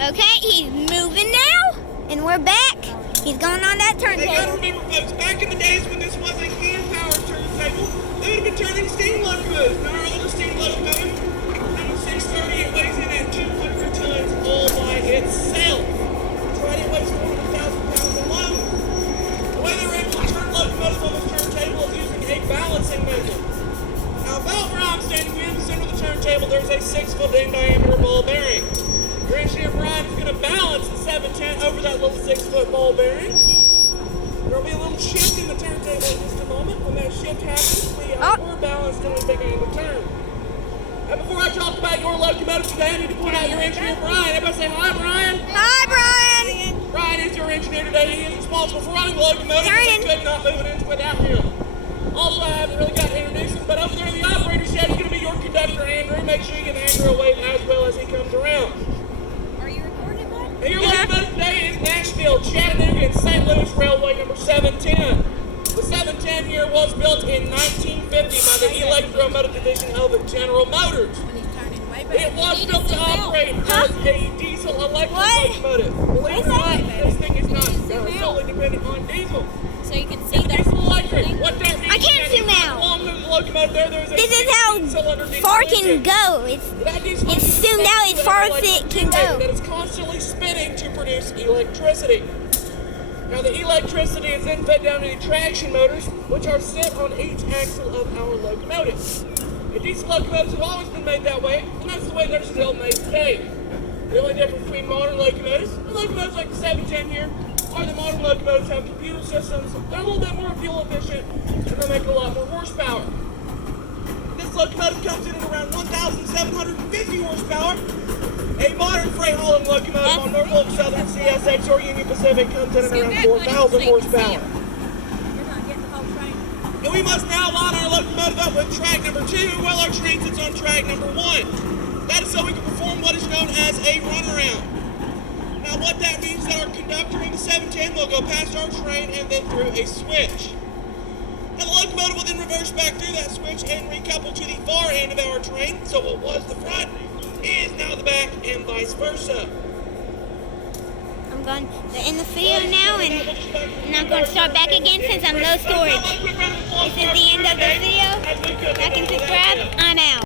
Okay, he's moving now, and we're back. He's going on that They gotta turntable. remember, folks, back in the days when this was a hand-powered turntable, they would have been turning steam locomotives. Now our older steam locomotive, number 630, it weighs in at 200 tons all by itself. That's right, it weighs 400,000 pounds alone. The way they were able to turn locomotives on this turntable is using a balancing method. Now, about where I'm standing here in the center of the turntable, there's a 6-foot in diameter ball bearing. Your engineer Brian is going to balance the 710 over that little 6-foot ball bearing. There will be a little shift in the turntable in just a moment. When that shift happens, we're balanced and we begin to turn. And before I talk about your locomotive today, I need to point out your engineer Brian. Everybody say hi, Brian. Hi, Brian. Brian is your engineer today. He is responsible for running the locomotive. Turning. We could not move it in without him. Also, I haven't really got to introduce him, but over there in the operator shed is going to be your conductor, Andrew. Make sure you give Andrew a wave as well as he comes around. And your locomotive today is Nashville, Chattanooga, and St. Louis Railway number 710. The 710 here was built in 1950 by the Electromotive Division of General Motors. It was built to operate as a diesel-electric locomotive. Believe it or not, this thing is not solely dependent on diesel. So you can see Diesel electric. What that means I can't zoom out. along the locomotive there's a This is how cylinder diesel far can engine. go. It's zoomed out as far as it can go. That is constantly spinning to produce electricity. Now the electricity is then fed down to the traction motors, which are set on each axle of our locomotive. And diesel locomotives have always been made that way, and that's the way they're still made today. The only difference between modern locomotives and locomotives like the 710 here are the modern locomotives have computer systems. They're a little bit more fuel efficient, and they make a lot more horsepower. This locomotive comes in at around 1,750 horsepower. A modern freight hauling locomotive on Norfolk Southern, CSX, or Union Pacific comes in at around 4,000 horsepower. And we must now line our locomotive up with track number 2 while our train sits on track number 1. That is so we can perform what is known as a runaround. Now what that means is that our conductor in the 710 will go past our train and then through a switch. And the locomotive will then reverse back through that switch and recouple to the far end of our train, so what was the front is now the back and vice versa. I'm going to end the video now, and I'm going to start back again since I'm low storage. This is the end of the video. Like and subscribe. I'm out.